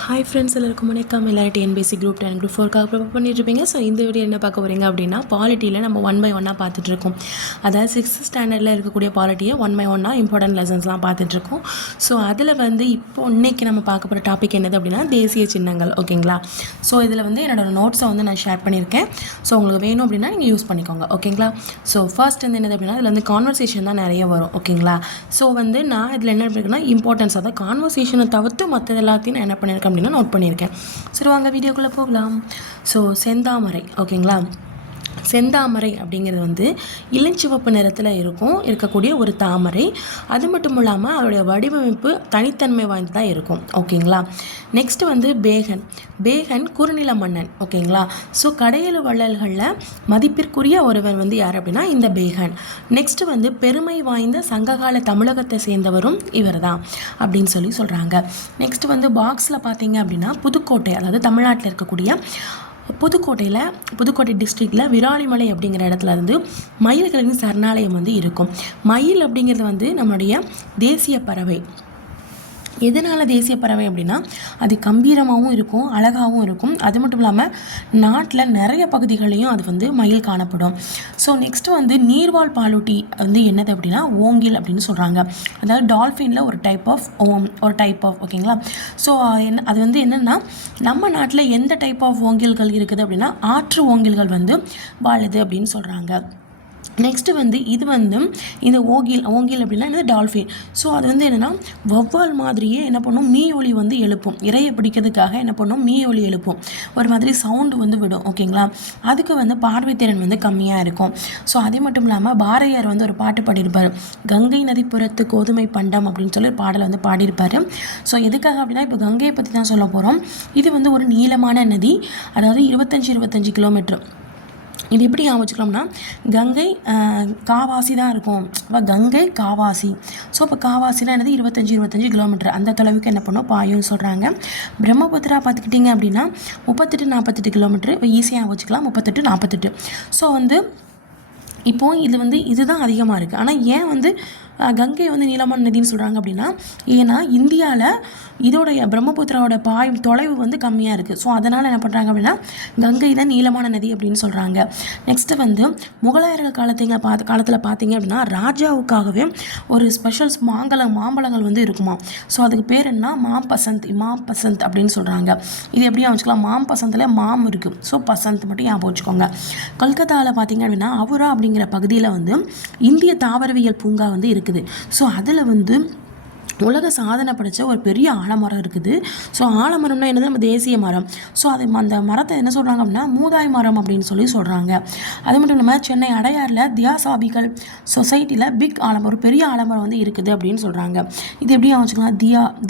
Hi friends, எல்லாருக்கும் வணக்கம். எல்லாரும் டிஎன்பிஎஸ்சி குரூப் 10 குரூப் 4க்காக ப்ரிப்பேர் பண்ணிட்டுருப்பீங்க. ஸோ இந்த வீடியோ என்ன பார்க்க போகிறீங்க அப்படின்னா, பாலிட்டியில் நம்ம 1 by 1 பார்த்துட்ருக்கோம். அதாவது 6th ஸ்டாண்டர்டில் இருக்கக்கூடிய பாலிட்டியை 1 by 1 இம்பார்ட்டன்ட் லெசன்ஸ்லாம் பார்த்துட்ருக்கோம். ஸோ அதில் வந்து இன்னைக்கு நம்ம பார்க்க போகிற டாபிக் என்னது அப்படின்னா, தேசிய சின்னங்கள். ஓகேங்களா? ஸோ இதில் வந்து என்னோடய நோட்ஸை வந்து நான் ஷேர் பண்ணியிருக்கேன். ஸோ உங்களுக்கு வேணும் அப்படின்னா நீங்கள் யூஸ் பண்ணிக்கோங்க. ஓகேங்களா? ஸோ ஃபர்ஸ்ட் வந்து என்னது அப்படின்னா, இதில் வந்து கான்வர்சேஷன் தான் நிறைய வரும். ஓகேங்களா? ஸோ வந்து நான் இதில் என்ன பண்ணியிருக்கேன்னா, இம்பார்ட்டன்ஸ் அதாவது கான்வர்சேஷனை தவிர்த்து மற்ற எல்லாத்தையும் நான் என்ன பண்ணியிருக்கேன் அப்படின்னா நோட் பண்ணியிருக்கேன். சரி, வாங்க வீடியோக்குள்ளே போகலாம். ஸோ செந்தாமரை. ஓகேங்களா? செந்தாமரை அப்படிங்கிறது வந்து இளஞ்சிவப்பு நிறத்தில் இருக்கக்கூடிய ஒரு தாமரை. அது மட்டும் இல்லாமல் அதோடைய வடிவமைப்பு தனித்தன்மை வாய்ந்ததாக இருக்கும். ஓகேங்களா? நெக்ஸ்ட் வந்து பேகன் குறுநில மன்னன். ஓகேங்களா? ஸோ கடையெழு வள்ளல்களில் மதிப்பிற்குரிய ஒருவர் வந்து யார் அப்படின்னா இந்த பேகன். நெக்ஸ்ட் வந்து பெருமை வாய்ந்த சங்ககால தமிழகத்தை சேர்ந்தவரும் இவர் தான் அப்படின்னு சொல்கிறாங்க. நெக்ஸ்ட் வந்து பாக்ஸில் பார்த்தீங்க அப்படின்னா புதுக்கோட்டை, அதாவது தமிழ்நாட்டில் இருக்கக்கூடிய புதுக்கோட்டை டிஸ்ட்ரிக்டில் விராலிமலை அப்படிங்கிற இடத்துல இருந்து மயில்களின் சரணாலயம் வந்து இருக்கும். மயில் அப்படிங்கிறது வந்து நம்மளுடைய தேசிய பறவை. எதனால் தேசிய பறவை அப்படின்னா, அது கம்பீரமாகவும் இருக்கும், அழகாகவும் இருக்கும். அது மட்டும் இல்லாமல் நாட்டில் நிறைய பகுதிகளையும் அது வந்து மயில் காணப்படும். ஸோ நெக்ஸ்ட்டு வந்து நீர்வாழ் பாலூட்டி வந்து என்னது அப்படின்னா ஓங்கில் அப்படின்னு சொல்கிறாங்க. அதாவது டால்ஃபினில் ஒரு டைப் ஆஃப் ஓகேங்களா? ஸோ அது வந்து என்னென்னா, நம்ம நாட்டில் எந்த டைப் ஆஃப் ஓங்கில்கள் இருக்குது அப்படின்னா ஆற்று ஓங்கில்கள் வந்து வாழுது அப்படின்னு சொல்கிறாங்க. நெக்ஸ்ட்டு வந்து இது வந்து இந்த ஓங்கில் அப்படின்னா என்னது டால்ஃபின். ஸோ அது வந்து என்னென்னா வௌவால் மாதிரியே என்ன பண்ணும், மீ ஒலி வந்து எழுப்பும். இறையை பிடிக்கிறதுக்காக என்ன பண்ணும், மீ ஒலி எழுப்பும், ஒரு மாதிரி சவுண்டு வந்து விடும். ஓகேங்களா? அதுக்கு வந்து பார்வைத்திறன் வந்து கம்மியாக இருக்கும். ஸோ அதே மட்டும் இல்லாமல் பாரதியார் வந்து ஒரு பாட்டு பாடியிருப்பார், கங்கை நதிப்புறத்து கோதுமை பண்டம் அப்படின்னு சொல்லி பாடலை வந்து பாடியிருப்பார். ஸோ எதுக்காக அப்படின்னா, இப்போ கங்கையை பற்றி தான் சொல்ல போகிறோம். இது வந்து ஒரு நீளமான நதி, அதாவது 25 கிலோமீட்டர். இது எப்படி ஞாபகம், கங்கை காவாசி தான் இருக்கும். அப்போ கங்கை காவாசி. ஸோ இப்போ காவாசினா என்னது 25 கிலோமீட்டர் அந்த தொலைவுக்கு என்ன பண்ணோம் பாயும்னு சொல்கிறாங்க. பிரம்மபுத்திரா பார்த்துக்கிட்டிங்க அப்படின்னா 38-48 கிலோமீட்டர். இப்போ ஈஸியாக வச்சுக்கலாம், 38-48. ஸோ வந்து இப்போது இதுதான் அதிகமாக இருக்குது. ஆனால் ஏன் வந்து கங்கை வந்து நீளமான நதின்னு சொல்கிறாங்க அப்படின்னா, ஏன்னா இந்தியாவில் இதோடைய பிரம்மபுத்திராவோட தொலைவு வந்து கம்மியாக இருக்குது. ஸோ அதனால் என்ன பண்ணுறாங்க அப்படின்னா கங்கை தான் நீளமான நதி அப்படின்னு சொல்கிறாங்க. நெக்ஸ்ட்டு வந்து முகலாயர்கள் காலத்தில் பார்த்தீங்க அப்படின்னா ராஜாவுக்காகவே ஒரு ஸ்பெஷல்ஸ் மாம்பழங்கள் வந்து இருக்குமா. ஸோ அதுக்கு பேர் என்ன, மாம்பசந்த் அப்படின்னு சொல்கிறாங்க. இது எப்படி வச்சுக்கலாம், மாம்பசந்தில் மாம் இருக்குது. ஸோ பசந்த் மட்டும் ஞாபகம் வச்சுக்கோங்க. கல்கத்தாவில் பார்த்தீங்க அப்படின்னா அவுரா அப்படிங்கிற பகுதியில் வந்து இந்திய தாவரவியல் பூங்கா வந்து இருக்குது. ஸோ அதில் வந்து உலக சாதனை படைச்ச ஒரு பெரிய ஆலமரம் இருக்குது. ஸோ ஆலமரம்னா என்னது, நம்ம தேசிய மரம். ஸோ அந்த மரத்தை என்ன சொல்கிறாங்க அப்படின்னா மூதாய் மரம் அப்படின்னு சொல்கிறாங்க. அது மட்டும் இல்லாமல் சென்னை அடையாரில் தியாசாபிகள் சொசைட்டியில் பிக் ஆலமரம், ஒரு பெரிய ஆலமரம் வந்து இருக்குது அப்படின்னு சொல்கிறாங்க. இது எப்படி வச்சுக்கலாம்,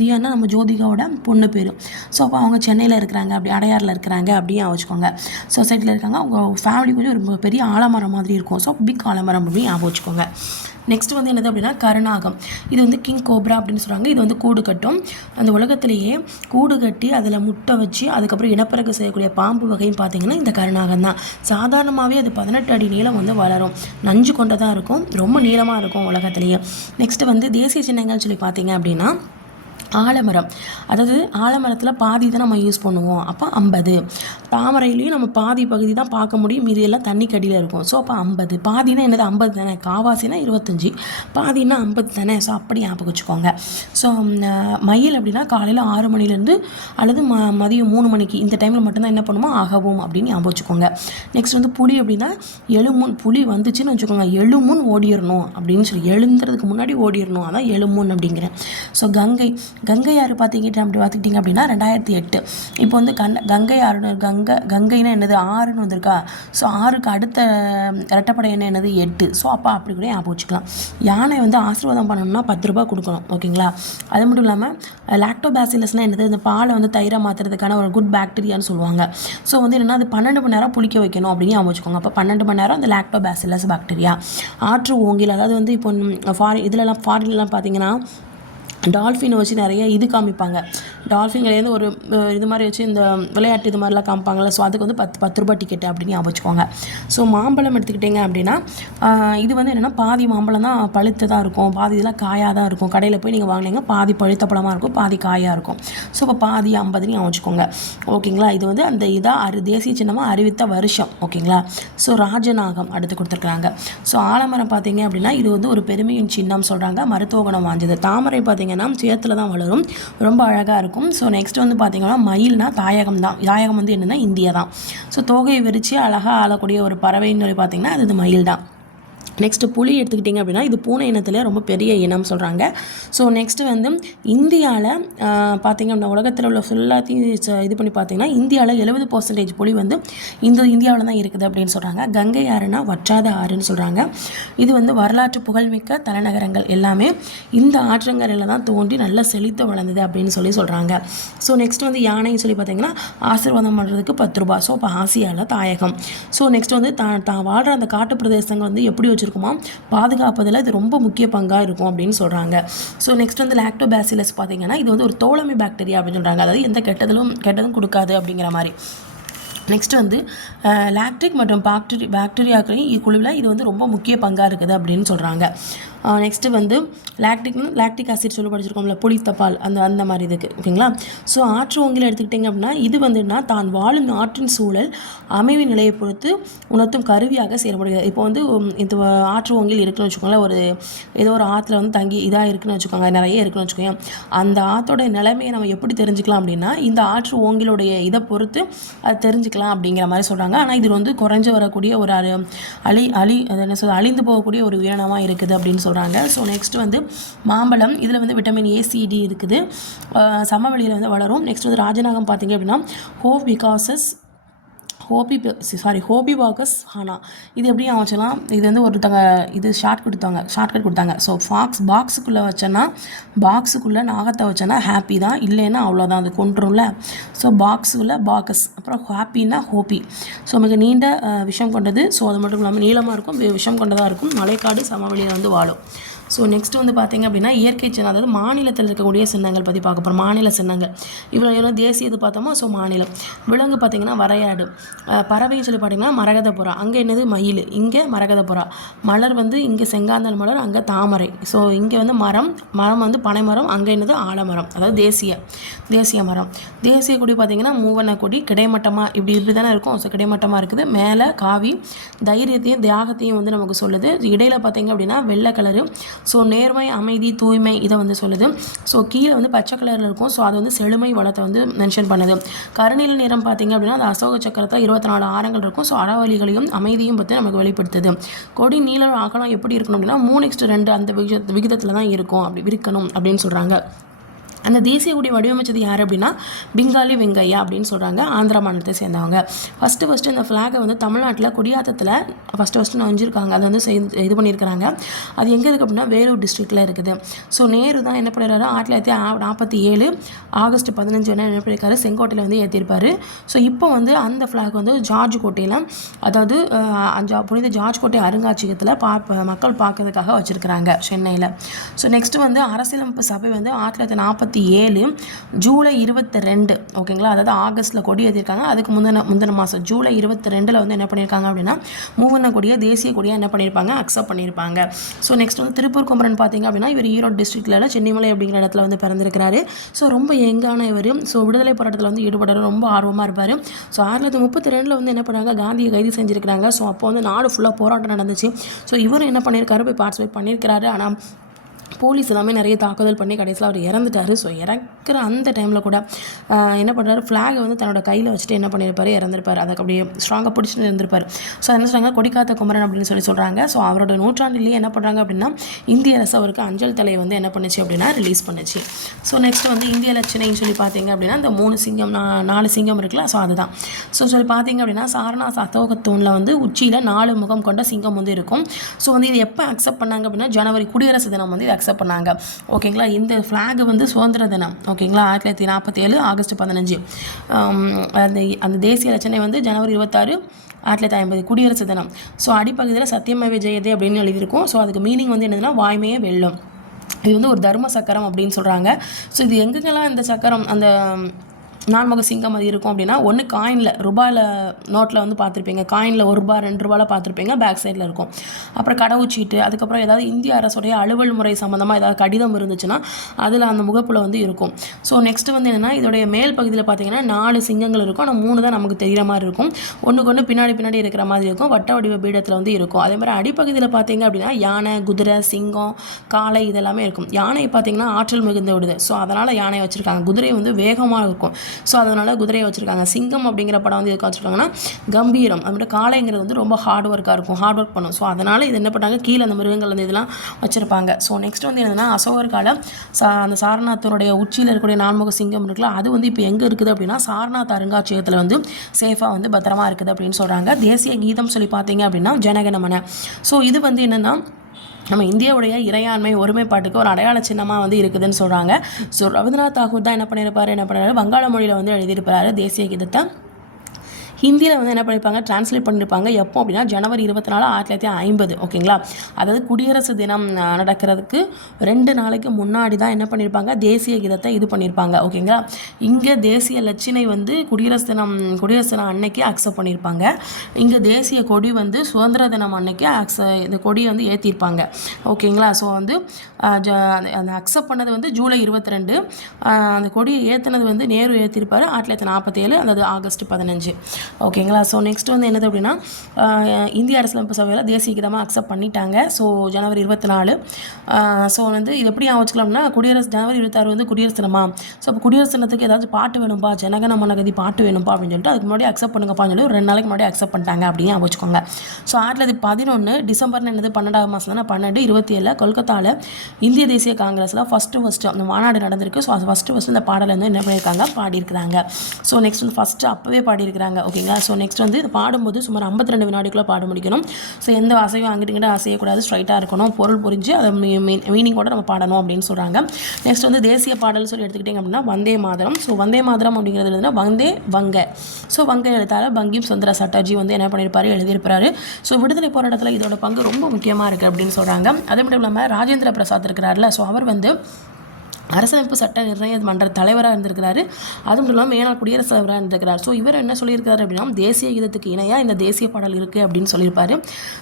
தியான்னா நம்ம ஜோதிகாவோட பொண்ணு பேர். ஸோ அப்போ அவங்க சென்னையில் இருக்கிறாங்க, அப்படி அடையாரில் இருக்கிறாங்க அப்படின்னு வச்சுக்கோங்க. சொசைட்டியில் இருக்காங்க, அவங்க ஃபேமிலிக்குள்ளே ஒரு பெரிய ஆலமரம் மாதிரி இருக்கும். ஸோ பிக் ஆலமரம் அப்படின்னு ஞாபகம் வச்சுக்கோங்க. நெக்ஸ்ட் வந்து என்னது அப்படின்னா கருநாகம். இது வந்து கிங் கோப்ரா அப்படின்னு சொல்கிறாங்க. இது வந்து கூடு கட்டும். அந்த உலகத்திலேயே கூடு கட்டி அதில் முட்டை வச்சு அதுக்கப்புறம் இனப்பெருக்கம் செய்யக்கூடிய பாம்பு வகைன்னு பார்த்தீங்கன்னா இந்த கருநாகம் தான். சாதாரணமாகவே அது 18 அடி நீளம் வந்து வளரும். நஞ்சு கொண்டதாக இருக்கும், ரொம்ப நீளமாக இருக்கும் உலகத்திலேயே. நெக்ஸ்ட்டு வந்து தேசிய சின்னங்கள்னு சொல்லி பார்த்தீங்க அப்படின்னா ஆலமரம். அதாவது ஆலமரத்தில் பாதி தான் நம்ம யூஸ் பண்ணுவோம். அப்போ 50. தாமரையிலையும் நம்ம பாதி பகுதி தான் பார்க்க முடியும், மீதி எல்லாம் தண்ணி கடியில் இருக்கும். ஸோ அப்போ 50 பாதினா என்னது, 50 தானே. காவாசினா 25, பாதினா 50 தானே. ஸோ அப்படி ஞாபகம் வச்சுக்கோங்க. ஸோ மயில் அப்படின்னா காலையில் 6 மணிலேருந்து அல்லது மதியம் 3 மணிக்கு இந்த டைமில் மட்டும்தான் என்ன பண்ணுமோ அகவும் அப்படின்னு ஞாபகம் வச்சுக்கோங்க. நெக்ஸ்ட் வந்து புலி அப்படின்னா எழுமுன். புலி வந்துச்சுன்னு வச்சுக்கோங்க, எழுமுன் ஓடிடணும் அப்படின்னு சொல்லி, எழுந்துறதுக்கு முன்னாடி ஓடிடணும், அதான் எழுமுன் அப்படிங்கிறேன். ஸோ கங்கை ஆறு பார்த்துக்கிட்டிங்க அப்படின்னா 2008. இப்போ வந்து கங்கை ஆறு கங்கைன்னா என்னது, ஆறுன்னு வந்திருக்கா. ஸோ ஆறுக்கு அடுத்த இரட்டைப்படை என்ன என்னது 8. ஸோ அப்போ அப்படி கூட ஞாபகம் வச்சுக்கலாம். யானை வந்து ஆசீர்வாதம் பண்ணணும்னா 10 ரூபா கொடுக்கணும். ஓகேங்களா? அது மட்டும் இல்லாமல் லாக்டோபாசிலஸ்னால் என்னது, இந்த பாலை வந்து தயிரை மாற்றுறதுக்கான ஒரு குட் பாக்டீரியான்னு சொல்லுவாங்க. ஸோ வந்து என்னென்னா அது 12 மணி நேரம் புளிக்க வைக்கணும் அப்படின்னு ஞாபகம் வச்சுக்கோங்க. அப்போ 12 மணி நேரம் அந்த லாக்டோபாசிலஸ் பாக்டீரியா. ஆற்று ஓங்கில், அதாவது வந்து இப்போ ஃபாரின்லாம் பார்த்தீங்கன்னா டால்ஃபினை வச்சு நிறைய இது காமிப்பாங்க. டால்ஃபின்லேருந்து ஒரு இது மாதிரி வச்சு இந்த விளையாட்டு இது மாதிரிலாம் காமிப்பாங்கள்ல, ஸோ அதுக்கு வந்து 10 ரூபாய் டிக்கெட்டு அப்படின்னு வச்சுக்கோங்க. ஸோ மாம்பழம் எடுத்துக்கிட்டிங்க அப்படின்னா இது வந்து என்னென்னா பாதி மாம்பழம் தான் பழுத்து தான் இருக்கும், பாதி இதெல்லாம் காயாக தான் இருக்கும். கடையில் போய் நீங்கள் வாங்கினீங்க பாதி பழுத்த பழமாக இருக்கும், பாதி காயாக இருக்கும். ஸோ இப்போ பாதி 50 வச்சுக்கோங்க. ஓகேங்களா, இது வந்து அந்த இதாக தேசிய சின்னமாக அறிவித்த வருஷம். ஓகேங்களா, ஸோ ராஜநாகம் அடுத்து கொடுத்துருக்குறாங்க. ஸோ ஆலமரம் பார்த்தீங்க அப்படின்னா இது வந்து ஒரு பெருமையின் சின்னம் சொல்கிறாங்க, மருத்துவ குணம் வாய்ந்தது. தாமரை பார்த்தீங்கன்னா சேத்துல தான் வளரும், ரொம்ப அழகாக இருக்கும். ஸோ நெக்ஸ்ட் வந்து பார்த்தீங்கன்னா மயில்னா தாயகம் தான். தாயகம் வந்து என்னென்னா இந்தியா தான். ஸோ தோகையை விரித்து அழகாக ஆளக்கூடிய ஒரு பறவைன்னு சொல்லி பார்த்தீங்கன்னா அது மயில் தான். நெக்ஸ்ட்டு புலி எடுத்துக்கிட்டிங்க அப்படின்னா இது பூனை இனத்தில் ரொம்ப பெரிய இனம் சொல்கிறாங்க. ஸோ நெக்ஸ்ட்டு வந்து இந்தியாவில் பார்த்திங்க அப்படின்னா உலகத்தில் உள்ள ஃபுல்லாத்தையும் இது பண்ணி பார்த்திங்கன்னா இந்தியாவில் 70% புலி வந்து இந்தியாவில் தான் இருக்குது அப்படின்னு சொல்கிறாங்க. கங்கை ஆறுனா வற்றாத ஆறுன்னு சொல்கிறாங்க. இது வந்து வரலாற்று புகழ்மிக்க தலைநகரங்கள் எல்லாமே இந்த ஆற்றங்கரையில் தான் தோன்றி நல்லா செழித்து வளர்ந்தது அப்படின்னு சொல்கிறாங்க. ஸோ நெக்ஸ்ட் வந்து யானைன்னு சொல்லி பார்த்திங்கன்னா ஆசீர்வாதம் பண்ணுறதுக்கு 10 ரூபாய். ஸோ இப்போ ஆசியாவில் தாயகம். ஸோ நெக்ஸ்ட் வந்து தான் வாழ்கிற அந்த காட்டு பிரதேசங்கள் வந்து எப்படி வச்சுருக்குமா பாதுகாப்பதில் இது ரொம்ப முக்கிய பங்காக இருக்கும் அப்படின்னு சொல்கிறாங்க. ஸோ நெக்ஸ்ட் வந்து லாக்டோபாசிலஸ் பார்த்தீங்கன்னா இது வந்து ஒரு தோழமை பாக்டீரியா அப்படின்னு சொல்கிறாங்க. அதாவது எந்த கெட்டதும் கொடுக்காது அப்படிங்கிற மாதிரி. நெக்ஸ்ட் வந்து லாக்டிக் மற்றும் பாக்டீரியாக்களின் இக்குழுவில் இது வந்து ரொம்ப முக்கிய பங்காக இருக்குது அப்படின்னு சொல்கிறாங்க. நெக்ஸ்ட்டு வந்து லாக்டிக் ஆசிட் சொல்லி படிச்சிருக்கோம்ல, புளித்தப்பால் அந்த மாதிரி இதுக்கு. ஓகேங்களா, ஸோ ஆற்று ஓங்கில் எடுத்துக்கிட்டிங்க அப்படின்னா இது வந்துன்னா தான் வாழும் ஆற்றின் சூழல் அமைவு நிலையை பொறுத்து உணர்த்தும் கருவியாக செயல்படுகிறது. இப்போ வந்து இந்த ஆற்று ஓங்கில் இருக்குன்னு வச்சுக்கோங்களேன், ஒரு ஏதோ ஒரு ஆற்றுல வந்து தங்கி இதாக இருக்குன்னு வச்சுக்கோங்க, நிறைய இருக்குன்னு வச்சுக்கோங்க. அந்த ஆற்றோட நிலைமையை நம்ம எப்படி தெரிஞ்சுக்கலாம் அப்படின்னா இந்த ஆற்று ஓங்கிலுடைய இதை பொறுத்து அது தெரிஞ்சுக்கலாம் அப்படிங்கிற மாதிரி சொல்கிறாங்க. ஆனால் இது வந்து குறைஞ்சு வரக்கூடிய ஒரு அழிந்து போகக்கூடிய ஒரு உயிரினமாக இருக்குது அப்படின்னு சொல்கிறாங்க. ஸோ நெக்ஸ்ட் வந்து மாம்பழம், இதில் வந்து விட்டமின் ஏ, சிடி இருக்குது, சமவெளியில் வந்து வளரும். நெக்ஸ்ட் வந்து ராஜநாகம் பார்த்தீங்க அப்படின்னா ஹோபிபாகஸ் ஹானா. இது எப்படி வச்சலாம், இது வந்து ஒருத்தங்க இது ஷார்ட்கட் கொடுத்தாங்க. ஸோ பாக்ஸுக்குள்ளே பாக்ஸுக்குள்ளே நாகத்தை வச்சோன்னா ஹாப்பி தான், இல்லைன்னா அவ்வளோதான், அது கொண்டுரும்ல. ஸோ பாக்ஸுக்குள்ளே பாக்கஸ், அப்புறம் ஹாப்பின்னா ஹோப்பி. ஸோ மிக நீண்ட விஷம் கொண்டது. ஸோ அது மட்டும் இல்லாமல் நீளமாக இருக்கும், விஷம் கொண்டதாக இருக்கும், மலைக்காடு சமவெளியில் வந்து வாழும். ஸோ நெக்ஸ்ட் வந்து பார்த்திங்க அப்படின்னா இயற்கை சின்னம், அதாவது மாநிலத்தில் இருக்கக்கூடிய சின்னங்கள் பற்றி பார்க்க போகிறோம். மாநில சின்னங்கள் இவ்வளோ தேசியது பார்த்தோமா. ஸோ மாநிலம். விலங்கு பார்த்திங்கன்னா வரையாடு. பறவைன்னு சொல்லி பார்த்திங்கன்னா மரகதப்புறா. அங்கே என்னது மயில், இங்கே மரகதப்புறா. மலர் வந்து இங்கே செங்காந்தல் மலர், அங்கே தாமரை. ஸோ இங்கே வந்து மரம் வந்து பனைமரம், அங்கே என்னது ஆலமரம், அதாவது தேசிய மரம். தேசிய கொடி பார்த்திங்கன்னா மூவண்ண கொடி, கிடைமட்டமாக இப்படி தானே இருக்கும். ஸோ கிடைமட்டமாக இருக்குது. மேலே காவி தைரியத்தையும் தியாகத்தையும் வந்து நமக்கு சொல்லுது. இடையில பார்த்திங்க அப்படின்னா வெள்ளை கலரு. ஸோ நேர்மை, அமைதி, தூய்மை இதை வந்து சொல்லுது. ஸோ கீழே வந்து பச்சை கலரில் இருக்கும். ஸோ அது வந்து செழுமை வளத்தை வந்து மென்ஷன் பண்ணுது. கருநீல நிறம் பார்த்திங்க அப்படின்னா அது அசோக சக்கரத்தில் 24 ஆரங்கள் இருக்கும். ஸோ அறவழிகளையும் அமைதியும் பற்றி நமக்கு வெளிப்படுத்துது. கொடி நீள அகலம் எப்படி இருக்கணும் அப்படின்னா 3:2 அந்த விகிதத்தில் தான் இருக்கும், அப்படி இருக்கணும் அப்படின்னு சொல்கிறாங்க. அந்த தேசிய கொடி வடிவமைச்சது யார் அப்படின்னா பெங்காலி வெங்கையா அப்படின்னு சொல்கிறாங்க, ஆந்திரா மாநிலத்தை சேர்ந்தவங்க. ஃபஸ்ட்டு இந்த ஃப்ளாகை வந்து தமிழ்நாட்டில் குடியாத்தத்தில் ஃபஸ்ட்டு வஞ்சிருக்காங்க. அதை வந்து இது பண்ணியிருக்கிறாங்க. அது எங்கே இருக்குது அப்படின்னா வேலூர் டிஸ்ட்ரிக்டில் இருக்குது. ஸோ நேரு தான் என்ன பண்ணிடுறாரு 1947 ஆகஸ்ட் 15 என்ன பண்ணியிருக்காரு செங்கோட்டையில் வந்து ஏற்றிருப்பார். ஸோ இப்போ வந்து அந்த ஃப்ளாக் வந்து ஜார்ஜ் கோட்டையில், அதாவது புனித ஜார்ஜ் கோட்டை அருங்காட்சியகத்தில் மக்கள் பார்க்கறதுக்காக வச்சுருக்கிறாங்க சென்னையில். ஸோ நெக்ஸ்ட்டு வந்து அரசியலமைப்பு சபை வந்து 1947 ஜூலை 22 ஓகேங்களா, அதாவது ஆகஸ்ட்டில் கொடி ஏற்றிருக்காங்க. அதுக்கு முந்தின மாதம் ஜூலை 22 வந்து என்ன பண்ணியிருக்காங்க அப்படின்னா மூவண்ண கொடியை தேசிய கொடியாக என்ன பண்ணியிருப்பாங்க அக்செப்ட் பண்ணியிருப்பாங்க. ஸோ நெக்ஸ்ட் வந்து திருப்பூர் குமரன் பார்த்தீங்க அப்படின்னா இவர் ஈரோடு டிஸ்ட்ரிக்டில் சென்னிமலை அப்படிங்கிற இடத்துல வந்து பிறந்திருக்கிறாரு. ஸோ ரொம்ப யங்கான இவர். ஸோ விடுதலை போராட்டத்தில் வந்து ஈடுபடுற ரொம்ப ஆர்வமாக இருப்பார். ஸோ 1932 வந்து என்ன பண்ணாங்க காந்தியை கைது செஞ்சுருக்கிறாங்க. ஸோ அப்போ வந்து நாடு ஃபுல்லாக போராட்டம் நடந்துச்சு. ஸோ இவரும் என்ன பண்ணியிருக்காரு போய் பார்ட்டிசிபேட் பண்ணியிருக்கிறாரு. ஆனால் போலீஸ் எல்லாமே நிறைய தாக்குதல் பண்ணி கடைசியில் அவர் இறந்துட்டார். ஸோ இறக்குற அந்த டைமில் கூட என்ன பண்ணுறாரு ஃப்ளாகை வந்து தன்னோட கையில் வச்சுட்டு என்ன பண்ணியிருப்பார் இறந்துருப்பார். அதுக்கு அப்படியே ஸ்ட்ராங்காக பிடிச்சிட்டு இருந்திருப்பார். ஸோ என்ன சொல்கிறாங்க கொடிக்காத்த குமரன் அப்படின்னு சொல்கிறாங்க. ஸோ அவரோட நூற்றாண்டிலேயே என்ன பண்ணுறாங்க அப்படின்னா இந்திய அரசு அவருக்கு அஞ்சல் தலையை வந்து என்ன பண்ணுச்சு அப்படின்னா ரிலீஸ் பண்ணுச்சு. ஸோ நெக்ஸ்ட் வந்து இந்திய லட்சணைன்னு சொல்லி பார்த்தீங்க அப்படின்னா இந்த 3 சிங்கம் 4 சிங்கம் இருக்குல்ல. ஸோ அதுதான். ஸோ சொல்லி பார்த்தீங்க அப்படின்னா சாரநாத் அசோகத்தூணில் வந்து உச்சியில் 4 முகம் கொண்ட சிங்கம் வந்து இருக்கும். ஸோ வந்து இது எப்போ அக்செப்ட் பண்ணாங்க அப்படின்னா ஜனவரி குடியரசு தினம் வந்து அக்செப்ட் பண்ணாங்க. ஓகேங்களா, இந்த ஃப்ளாக் வந்து சுதந்திர தினம். ஓகேங்களா, 1947 ஆகஸ்ட் 15 அந்த தேசிய ரச்சனை வந்து ஜனவரி 26 1950 குடியரசு தினம். ஸோ அடிப்பகுதியில் சத்தியமேவ ஜெயதே அப்படின்னு எழுதியிருக்கும். ஸோ அதுக்கு மீனிங் வந்து என்னதுன்னா வாய்மையே வெல்லும். இது வந்து ஒரு தர்ம சக்கரம் அப்படின்னு சொல்கிறாங்க. ஸோ இது எங்கெங்கெல்லாம் இந்த சக்கரம் அந்த நான்முக சிங்கம் அது இருக்கும் அப்படின்னா, ஒன்று காயினில் ரூபாயில் நோட்டில் வந்து பார்த்துருப்பீங்க, காயினில் ₹1 ₹2 பார்த்துருப்பீங்க, பேக் சைடில் இருக்கும். அப்புறம் கடவுச்சீட்டு, அதுக்கப்புறம் ஏதாவது இந்திய அரசுடைய அலுவல் முறை சம்மந்தமாக ஏதாவது கடிதம் இருந்துச்சுன்னா அதில் அந்த முகப்பில் வந்து இருக்கும். ஸோ நெக்ஸ்ட்டு வந்து என்னென்னா, இதோடைய மேல் பகுதியில் பார்த்தீங்கன்னா 4 சிங்கங்கள் இருக்கும். ஆனால் 3 தான் நமக்கு தெரிகிற மாதிரி இருக்கும். ஒன்றுக்கு பின்னாடி இருக்கிற மாதிரி இருக்கும். வட்ட வடிவ பீடத்தில் வந்து இருக்கும். அதே மாதிரி அடிப்பகுதியில் பார்த்தீங்க அப்படின்னா யானை, குதிரை, சிங்கம், காளை இதெல்லாமே இருக்கும். யானை பார்த்தீங்கன்னா ஆற்றல் மிகுந்த விடுது. ஸோ அதனால் யானை வச்சுருக்காங்க. குதிரை வந்து வேகமாக இருக்கும். ஸோ அதனால் குதிரையை வச்சுருக்காங்க. சிங்கம் அப்படிங்கிற படம் வந்து எதுக்கு வச்சுருக்காங்கன்னா கம்பீரம். அது மட்டும் காளைங்கிறது வந்து ரொம்ப ஹார்ட் ஒர்க்காக இருக்கும், ஹார்ட் ஒர்க் பண்ணும். ஸோ அதனால் இது என்ன பண்ணாங்க, கீழே அந்த மிருகங்கள் வந்து இதெல்லாம் வச்சுருப்பாங்க. ஸோ நெக்ஸ்ட் வந்து என்னென்னா, அசோகர் கால அந்த சாரநாத்தனுடைய உச்சியில் இருக்கக்கூடிய நான்முக சிங்கம் இருக்குல்ல, அது வந்து இப்போ எங்கே இருக்குது அப்படின்னா சாரநாத் அருங்காட்சியகத்தில் வந்து சேஃபாக வந்து பத்திரமா இருக்குது அப்படின்னு சொல்கிறாங்க. தேசிய கீதம் சொல்லி பார்த்தீங்க அப்படின்னா ஜனகணமன. ஸோ இது வந்து என்னென்னா நம்ம இந்தியாவுடைய இறையாண்மை ஒருமைப்பாட்டுக்கு ஒரு அடையாள சின்னமாக வந்து இருக்குதுன்னு சொல்கிறாங்க. ஸோ ரவீந்திரநாத் தாகூர் தான் என்ன பண்ணாரு, வங்காள மொழியில் வந்து எழுதியிருப்பாரு தேசிய கீதத்தை. ஹிந்தியில் வந்து என்ன பண்ணியிருப்பாங்க, டிரான்ஸ்லேட் பண்ணியிருப்பாங்க. எப்போ அப்படின்னா ஜனவரி 24, 1950. ஓகேங்களா, அதாவது குடியரசு தினம் நடக்கிறதுக்கு 2 நாளைக்கு முன்னாடி தான் என்ன பண்ணியிருப்பாங்க, தேசிய கீதத்தை இது பண்ணியிருப்பாங்க. ஓகேங்களா, இங்கே தேசிய லட்சணை வந்து குடியரசு தினம் அன்னைக்கு அக்செப்ட் பண்ணியிருப்பாங்க. இங்கே தேசிய கொடி வந்து சுதந்திர தினம் அன்னைக்கு இந்த கொடியை வந்து ஏற்றிருப்பாங்க. ஓகேங்களா, ஸோ வந்து அந்த அக்செப்ட் பண்ணது வந்து ஜூலை 22. அந்த கொடியை ஏற்றினது வந்து நேரு ஏற்றிருப்பார் 1947, அதாவது ஆகஸ்ட் 15. ஓகேங்களா, ஸோ நெக்ஸ்ட் வந்து என்னது அப்படின்னா, இந்திய அரசியலமைப்பு சபையில் தேசிய கீதமாக அக்செப்ட் பண்ணிட்டாங்க. ஸோ ஜனவரி 24. ஸோ வந்து இது எப்படி வச்சுக்கலாம்னா, ஜனவரி 26 வந்து குடியரசு தினமா. ஸோ அப்போ குடியரசு தினத்துக்கு ஏதாவது பாட்டு வேணும்பா, ஜனகண மனகதி பாட்டு வேணும்பா அப்படின்னு சொல்லிட்டு அதுக்கு முன்னாடி அக்செப்ட் பண்ணுங்கப்பான்னு சொல்லி ஒரு 2 நாளைக்கு முன்னாடி அக்செப்ட் பண்ணிட்டாங்க அப்படின்னு வச்சுக்கோங்க. ஸோ 1911 டிசம்பர் என்னது 12ஆம் மாதம் தானே, 12/27 கொல்கத்தாவில் இந்திய தேசிய காங்கிரஸில் ஃபஸ்ட்டு அந்த மாநாடு நடந்திருக்கு. ஸோ அது ஃபஸ்ட்டு இந்த பாடலை வந்து என்ன பண்ணியிருக்காங்க, பாடியிருக்கிறாங்க. ஸோ நெக்ஸ்ட் வந்து ஃபஸ்ட்டு அப்போவே பாடியிருக்கிறாங்க. ஓகேங்களா, ஸோ நெக்ஸ்ட் வந்து இது பாடும்போது சுமார் 52 வினாடிக்குள்ளே பாட முடிக்கணும். ஸோ எந்த அசையும் அங்கிட்டு அசையக்கூடாது, ஸ்ட்ரைட்டாக இருக்கணும், பொருள் புரிஞ்சு அதை மீனிங்கோட நம்ம பாடணும் அப்படின்னு சொல்கிறாங்க. நெக்ஸ்ட் வந்து தேசிய பாடல் சொல்லி எடுத்துக்கிட்டிங்க அப்படின்னா வந்தே மாதரம். ஸோ வந்தே மாதரம் அப்படிங்கிறது வந்து வந்தே வங்க. ஸோ வங்க எழுத்தாளர் பங்கிம் சுந்தர சட்டர்ஜி வந்து என்ன பண்ணியிருப்பாரு, எழுதியிருப்பாரு. ஸோ விடுதலை போராட்டத்தில் இதோட பங்கு ரொம்ப முக்கியமாக இருக்குது அப்படின்னு சொல்கிறாங்க. அதே மட்டும் இல்லாமல் ராஜேந்திர பிரசாத் இருக்கிறார்ல, ஸோ அவர் வந்து அரசமைப்பு சட்ட நிர்ணய மன்ற தலைவராக இருந்திருக்கிறாரு. அதுவும் இல்லாமல் மேலாள் குடியரசுத் தலைவராக இருந்திருக்கிறார். ஸோ இவர் என்ன சொல்லியிருக்காரு அப்படின்னா, தேசிய கீதத்துக்கு இணையாக இந்த தேசிய பாடல் இருக்குது அப்படின்னு சொல்லியிருப்பாரு.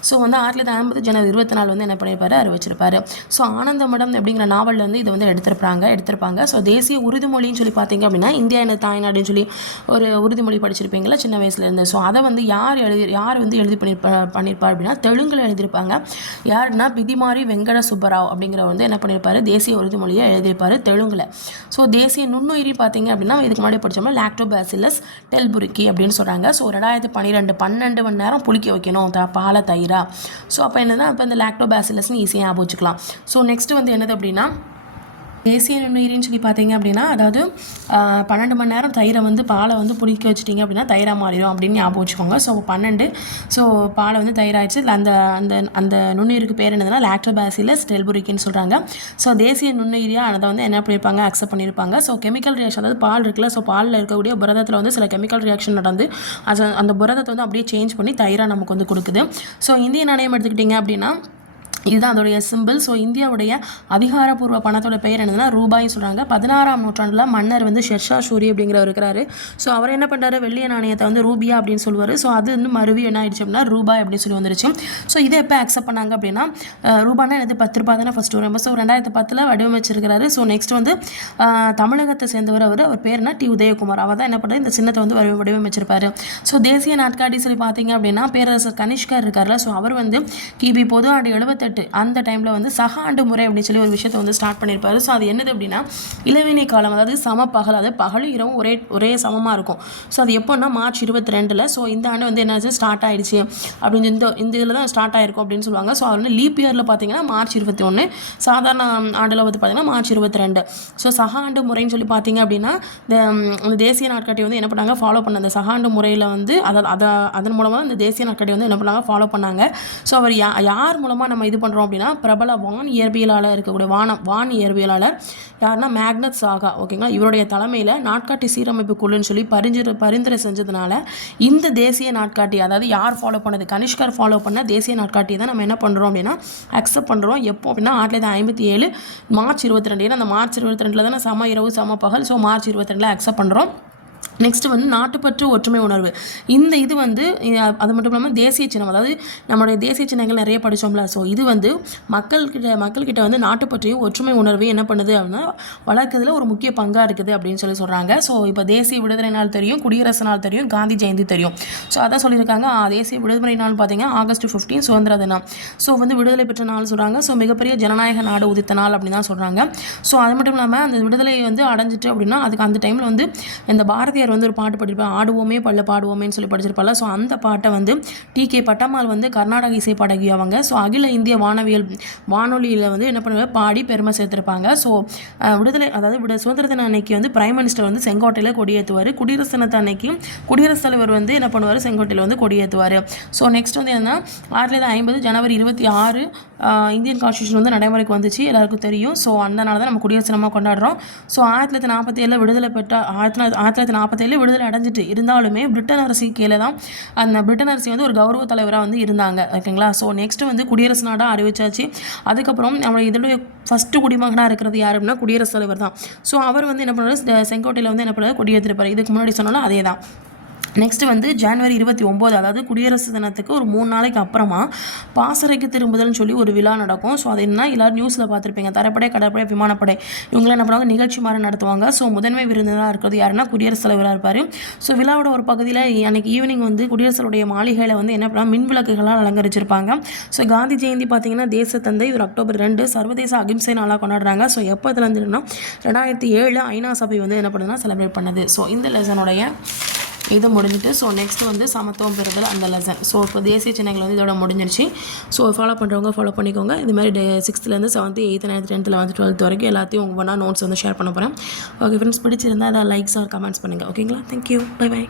ஸோ வந்து 1950 ஜனவரி 24 வந்து என்ன பண்ணியிருப்பாரு, அறிவிச்சிருப்பாரு. ஸோ ஆனந்தமடம் அப்படிங்கிற நாவலில் வந்து இதை வந்து எடுத்திருப்பாங்க. ஸோ தேசிய உறுதிமொழின்னு சொல்லி பார்த்தீங்க அப்படின்னா, இந்தியா என்ன தாய்நாடுன்னு சொல்லி ஒரு உறுதிமொழி படிச்சிருப்பீங்களா சின்ன வயசுலேருந்து. ஸோ அதை வந்து யார் வந்து எழுதி பண்ணியிருப்பார் அப்படின்னா, தெலுங்கில் எழுதியிருப்பாங்க. யாருன்னா பிதிமாரி வெங்கட சுப்பராவ் அப்படிங்கிற வந்து என்ன பண்ணியிருப்பாரு, தேசிய உறுதிமொழியை எழுதியிருப்பாரு தெலுங்குல. ஸோ தேசிய நுண்ணுயிரி பார்த்தீங்க அப்படின்னா, இதுக்கு முன்னாடி படித்தோம்னா லாக்டோபாசிலஸ் டெல்புரிக்கி அப்படின்னு சொல்கிறாங்க. ஸோ 2012 12 மணி நேரம் புளிக்க வைக்கணும் பாலை தயிரா. ஸோ அப்போ என்னன்னா, அப்போ இந்த லாக்டோபாசிலஸ்னு ஈஸியாக ஞாபகம் வச்சுக்கலாம். ஸோ நெக்ஸ்ட் வந்து என்னது அப்படின்னா, தேசிய நுண்ணுயிரின்னு சொல்லி பார்த்தீங்க அப்படின்னா, அதாவது 12 மணி நேரம் தயிரை வந்து பாலை வந்து புளிக்க வச்சுட்டிங்க அப்படின்னா தயிராக மாறிடும் அப்படின்னு ஞாபகம் வச்சுக்கோங்க. ஸோ 12 ஸோ பாலை வந்து தயிராகிடுச்சு. அந்த அந்த அந்த நுண்ணுயிருக்கு பேர் என்னதுன்னா லாக்டோபாசிலஸ் டெல்புரிக்கின்னு சொல்கிறாங்க. ஸோ தேசிய நுண்ணுயிரியாக அதை வந்து என்ன பண்ணியிருப்பாங்க, அக்செப்ட் பண்ணியிருப்பாங்க. ஸோ கெமிக்கல் ரியாக்ஷன், அதாவது பால் இருக்குல்ல, ஸோ பாலில் இருக்கக்கூடிய புரதத்தில் வந்து சில கெமிக்கல் ரியாக்ஷன் நடந்து அந்த புரதத்தை வந்து அப்படியே சேஞ்ச் பண்ணி தயிராக நமக்கு வந்து கொடுக்குது. ஸோ இந்திய நாணயம் எடுத்துக்கிட்டிங்க அப்படின்னா இதுதான் அதோடைய சிம்பிள். ஸோ இந்தியாவுடைய அதிகாரப்பூர்வ பணத்தோட பெயர் என்னதுன்னா ரூபாய்னு சொல்கிறாங்க. 16ஆம் நூற்றாண்டில் மன்னர் வந்து ஷெர்ஷா சூரி அப்படிங்கிறவர் இருக்கிறாரு. ஸோ அவர் என்ன பண்ணுறாரு, வெள்ளிய நாணயத்தை வந்து ரூபியா அப்படின்னு சொல்லுவார். ஸோ அது வந்து மறுபடியும் என்ன ஆயிடுச்சு அப்படின்னா ரூபாய் அப்படின்னு சொல்லி வந்துருச்சு. ஸோ இதை எப்போ அக்செப்ட் பண்ணாங்க அப்படின்னா, ரூபானா எனக்கு 10 ரூபாய் தானே ஃபஸ்ட்டு வரும். ஸோ 2010 வடிவமைச்சிருக்கிறாரு. ஸோ நெக்ஸ்ட் வந்து தமிழகத்தை சேர்ந்தவர் அவர் பேர்னா டி உதயகுமார். அவர் தான் என்ன பண்ணுறது, இந்த சின்னத்தை வந்து வடிவமைச்சிருப்பாரு. ஸோ தேசிய நாட்காட்டி சொல்லி பார்த்தீங்க அப்படின்னா பேரரசர் கனிஷ்கர் இருக்கார்ல, ஸோ அவர் வந்து கிபி பொது ஆண்டு 78 அந்த டைமில் வந்து சக ஆண்டு முறை அப்படின்னு சொல்லி ஒரு விஷயத்தை வந்து ஸ்டார்ட் பண்ணியிருப்பாரு. ஸோ அது என்னது அப்படின்னா இளவேணி காலம், அதாவது சம பகல், அதாவது பகலும் இரவும் ஒரே சமமாக இருக்கும். ஸோ அது எப்போன்னா மார்ச் 22. ஸோ இந்த ஆண்டு வந்து என்ன ஸ்டார்ட் ஆயிடுச்சு அப்படின்னு இந்த இதில் தான் ஸ்டார்ட் ஆயிருக்கும் அப்படின்னு சொல்லுவாங்க. ஸோ அது வந்து லீப் இயரில் பார்த்தீங்கன்னா மார்ச் 21, சாதாரண ஆண்டில் வந்து பார்த்தீங்கன்னா மார்ச் 22. ஸோ சக ஆண்டு முறைன்னு சொல்லி பார்த்தீங்க அப்படின்னா இந்த தேசிய நாட்காட்டி வந்து என்ன பண்ணாங்க, ஃபாலோ பண்ண அந்த சக ஆண்டு முறையில் வந்து அதன் மூலமாக இந்த தேசிய நாட்காட்டி வந்து என்ன பண்ணாங்க, ஃபாலோ பண்ணாங்க. ஸோ அவர் யார் மூலமாக நம்ம இது பண்ணுறோம் அப்படின்னா பிரபல வான் இயற்பியலாளர் இருக்கக்கூடிய வான் இயற்பியலாளர் யாருன்னா மேக்னஸ் சாகா. ஓகேங்களா, இவருடைய தலைமையில் நாட்காட்டி சீரமைப்பு குழுன்னு சொல்லி பரிந்துரை செஞ்சதுனால இந்த தேசிய நாட்காட்டி, அதாவது யார் ஃபாலோ பண்ணது, கனிஷ்கர் ஃபாலோ பண்ண தேசிய நாட்காட்டி தான் நம்ம என்ன பண்ணுறோம் அப்படின்னா அக்செப்ட் பண்ணுறோம். எப்போ அப்படின்னா 1957 மார்ச் 22. ஏன்னா அந்த மார்ச் 22 தானே சம இரவு சம பகல். ஸோ மார்ச் 22 அக்செப்ட் பண்ணுறோம். நெக்ஸ்ட் வந்து நாட்டுப்பற்று ஒற்றுமை உணர்வு. இந்த இது வந்து அது மட்டும் இல்லாமல் தேசிய சின்னம், அதாவது நம்மளுடைய தேசிய சின்னங்கள் நிறைய படித்தோம்ல. ஸோ இது வந்து மக்கள்கிட்ட வந்து நாட்டுப்பற்றையும் ஒற்றுமை உணர்வையும் என்ன பண்ணுது அப்படின்னா வளர்க்குறதுல ஒரு முக்கிய பங்காக இருக்குது அப்படின்னு சொல்கிறாங்க. ஸோ இப்போ தேசிய விடுதலை நாள் தெரியும், குடியரசு நாள் தெரியும், காந்தி ஜெயந்தி தெரியும். ஸோ அதான் சொல்லியிருக்காங்க. தேசிய விடுதலை நாள் பார்த்தீங்கன்னா ஆகஸ்ட் 15 சுதந்திர தினம். ஸோ வந்து விடுதலை பெற்ற நாள் சொல்கிறாங்க. ஸோ மிகப்பெரிய ஜனநாயக நாடு உதித்த நாள் அப்படின்னு தான் சொல்கிறாங்க. ஸோ அது மட்டும் இல்லாமல் அந்த விடுதலை வந்து அடைஞ்சிட்டு அப்படின்னா அதுக்கு அந்த டைமில் வந்து இந்த பாரதியார் வந்து ஒரு பாட்டு படிப்பாங்க, ஆடுவோமே பல்ல பாடுவோமேன்னு சொல்லி படிச்சிருப்பாங்க. ஸோ அந்த பாட்டை வந்து டி.கே. பட்டம்மாள் வந்து கர்நாடக இசை பாடகி அவங்க. ஸோ அகில இந்திய வானொலியில் வந்து என்ன பண்ணுவாங்க, பாடி பெருமை சேர்த்திருப்பாங்க. ஸோ விடுதலை, அதாவது சுதந்திர தின அன்னைக்கு வந்து பிரைம் மினிஸ்டர் வந்து செங்கோட்டையில் கொடியேற்றுவார். குடியரசு தினத்து அன்னைக்கு குடியரசுத் தலைவர் வந்து என்ன பண்ணுவார், செங்கோட்டையில் வந்து கொடியேற்றுவார். ஸோ நெக்ஸ்ட் வந்து என்னன்னா 1950 ஜனவரி 26 இந்தியன் கான்ஸ்டியூஷன் வந்து நடைமுறைக்கு வந்துச்சு, எல்லாருக்கும் தெரியும். ஸோ அதனால தான் நம்ம குடியரசு தினமாக கொண்டாடுறோம். ஸோ 1947 விடுதலை பெற்ற 1947 விடுதலை அடைஞ்சிட்டு இருந்தாலுமே பிரிட்டன் அரசு கீழே தான் அந்த பிரிட்டன் அரசு வந்து ஒரு கௌரவ தலைவராக வந்து இருந்தாங்க. ஓகேங்களா, ஸோ நெக்ஸ்ட் வந்து குடியரசு நாடாக அறிவிச்சாச்சு. அதுக்கப்புறம் நம்ம இதோடைய ஃபஸ்ட்டு குடிமகனாக இருக்கிறது யார் அப்படின்னா குடியரசுத் தலைவர் தான். ஸோ அவர் வந்து என்ன பண்ணுறாரு, செங்கோட்டையில் வந்து என்ன பண்ணுறாரு, கொடியேற்றிருப்பார். இதுக்கு முன்னாடி சொன்னாலும் அதே தான். நெக்ஸ்ட் வந்து ஜனவரி 29, அதாவது குடியரசு தினத்துக்கு ஒரு 3 நாளைக்கு அப்புறமா பாசறைக்கு திரும்புதல்னு சொல்லி ஒரு விழா நடக்கும். ஸோ அது என்ன எல்லோரும் நியூஸில் பார்த்துருப்பீங்க. தரைப்படை, கடற்படை, விமானப்படை இவங்களாம் என்ன பண்ணுவாங்க, நிகழ்ச்சி மாதிரி நடத்துவாங்க. ஸோ முதன்மை விருந்தினராக இருக்கிறது யாருன்னா குடியரசுத் தலைவராக இருப்பார். ஸோ விழாவோட ஒரு பகுதியில் அன்றைக்கி ஈவினிங் வந்து குடியரசுடைய மாளிகையில் வந்து என்ன பண்ணால் மின் விளக்குகளால் அலங்கரிச்சிருப்பாங்க. ஸோ காந்தி ஜெயந்தி பார்த்தீங்கன்னா தேசத்தந்தை ஒரு அக்டோபர் 2 சர்வதேச அகிம்சை நாளாக கொண்டாடுறாங்க. ஸோ எப்போ இதில் இருந்துன்னா 2007 ஐநா சபை வந்து என்ன பண்ணுதுன்னா செலிப்ரேட் பண்ணுது. ஸோ இந்த லெசனுடைய இது முடிஞ்சிட்டு ஸோ நெக்ஸ்ட் வந்து சமத்துவம் பெறுதல் அந்த லெசன். ஸோ இப்போ தேசிய சின்னங்கள் வந்து இதோட முடிஞ்சிருச்சு. ஸோ ஃபாலோ பண்ணுறவங்க ஃபாலோ பண்ணிக்கோங்க. இதுமாதிரி 6th 7th 8th 9th 10th 11th 12th வரைக்கும் எல்லாத்தையும் ஒவ்வொன்றா நோட்ஸ் வந்து ஷேர் பண்ண போகிறேன். ஓகே ஃப்ரெண்ட்ஸ், பிடிச்சிருந்தா அதை லைக்ஸ் ஆர் கமெண்ட்ஸ் பண்ணுங்கள். ஓகேங்களா, தேங்க்யூ, பை பை.